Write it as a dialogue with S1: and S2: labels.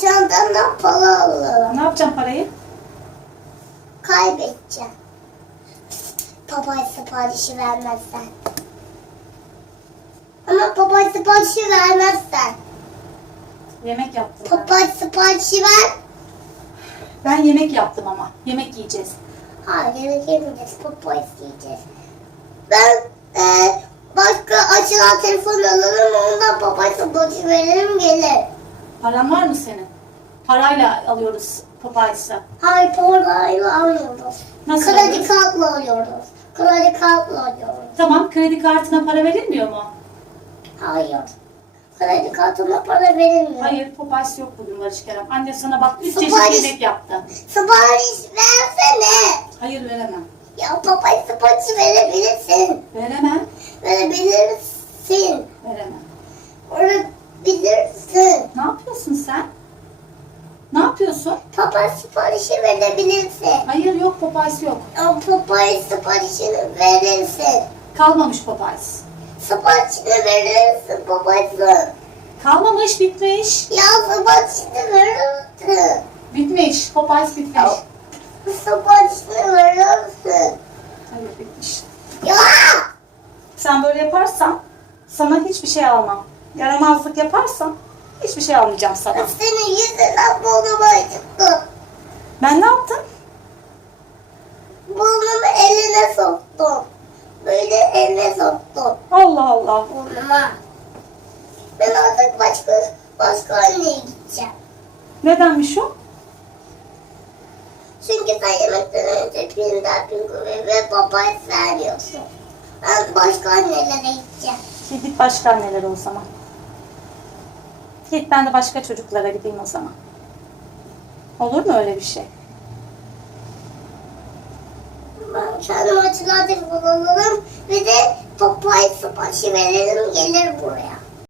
S1: çantamdan para alırım.
S2: Ne yapacağım parayı?
S1: Kaybedeceğim. Papay siparişi vermezsen. Ama papay siparişi vermezsen.
S2: Yemek yaptım.
S1: Papay siparişi ver.
S2: Ben yemek yaptım ama. Yemek yiyeceğiz.
S1: Hayır yemek yemeyeceğiz. Papay yiyeceğiz. Ben e, başka açılan telefon alırım. Ondan papay siparişi veririm gelir.
S2: Paran var mı senin? Parayla alıyoruz Popeyes'ı.
S1: Hayır parayla almıyoruz.
S2: Nasıl
S1: Kredi
S2: alıyoruz?
S1: kartla alıyoruz. Kredi kartla alıyoruz.
S2: Tamam kredi kartına para verilmiyor mu?
S1: Hayır. Kredi kartına para verilmiyor.
S2: Hayır Popeyes yok bugün Barış Kerem. Anne sana bak üç çeşit
S1: Sipariş-
S2: yemek yaptı.
S1: Sipariş versene.
S2: Hayır veremem.
S1: Ya papay siparişi verebilirsin.
S2: Veremem.
S1: Verebilirsin.
S2: Veremem.
S1: Verebilirsin.
S2: Ne yapıyorsun sen? Yapıyorsun?
S1: Papay siparişi verebilirsin.
S2: Hayır yok Popeyes yok.
S1: Ya papay siparişini verirsin.
S2: Kalmamış Popeyes.
S1: Siparişini verirsin papaysı.
S2: Kalmamış bitmiş.
S1: Ya siparişini verirsin.
S2: Bitmiş. Popeyes bitmiş.
S1: Ya siparişini verirsin.
S2: Hayır bitmiş.
S1: Ya!
S2: Sen böyle yaparsan sana hiçbir şey almam. Yaramazlık yaparsan hiçbir şey almayacağım sana.
S1: Senin yüzünden.
S2: Ben ne yaptım?
S1: Burnumu eline soktum. Böyle eline soktum.
S2: Allah Allah.
S1: Burnuma. Ben artık başka başka anneye gideceğim.
S2: Nedenmiş o?
S1: Çünkü sen yemekten önce bir gibi ve papay vermiyorsun. Ben başka annelere gideceğim.
S2: Git başka annelere o zaman. Git ben de başka çocuklara gideyim o zaman. Olur mu öyle bir şey?
S1: Açılan telefon alırım ve de papay siparişi veririm gelir buraya.